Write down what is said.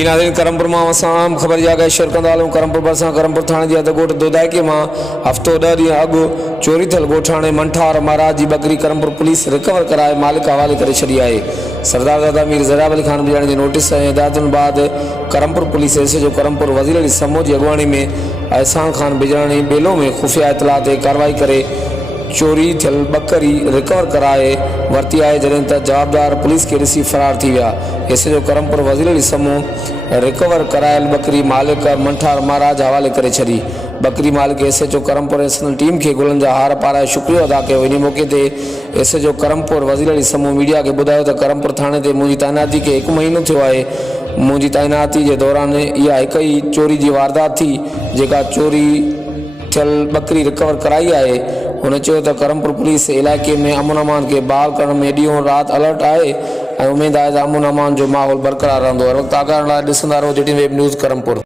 जी नाज़रीन, करमपुर मां असां ख़बर जा शेयर कंदा हलूं। करमपुर भरिसां करमपुर थाणे जी अधगोट दोदाइके मां हफ़्तो 10 ॾींहं अॻु चोरी थियल ॻोठाणे मंठार महाराज जी बकरी करमपुर पुलिस रिकवर कराए मालिक हवाले करे छॾी आहे। सरदार दादा मीर ज़राब अली खान बिजाणी जे नोटिस ऐं हिदायतुनि बाद करमपुर पुलिस एसएचओ करमपुर वज़ीर अली समो जी अॻुवाणी में एहसान खान बिजाणी बेलो में खुफ़िया इतला ते कार्रवाई करे चोरी थियल बकरी रिकवर कराए वरती है, जॾहिं त जवाबदार पुलिस के ॾिसी फरार थी विया। एसएचओ करमपुर वज़ीर अली समूह रिकवर करायल बकरी मालिक मंठार महाराज हवाले करे छॾी। बकरी मालिक एसएचओ करमपुर एसएल टीम के गुलनि जा हार पाराए शुक्रियो अदा कयो। इन मौके ते एसएचओ करमपुर वज़ीर अली समूह मीडिया के ॿुधायो त करमपुर थाणे ते मुंहिंजी तैनाती के 1 महीनो थियो आहे। मुंहिंजी तैनाती जे दौरान इहा हिक ई चोरी जी वारदात थी जेका चोरी थियल बकरी रिकवर कराई आहे। उन चयो त करमपुर पुलिस इलाइक़े में अमन अमान के बहाल करण में ॾींहों राति अलर्ट आहे ऐं उमेद आहे त अमन अमान जो माहौल बरक़रार रहंदो। हर वक़्तु आगाह लाइ ॾिसंदा रहो जेटी वेब न्यूज़ करमपुर।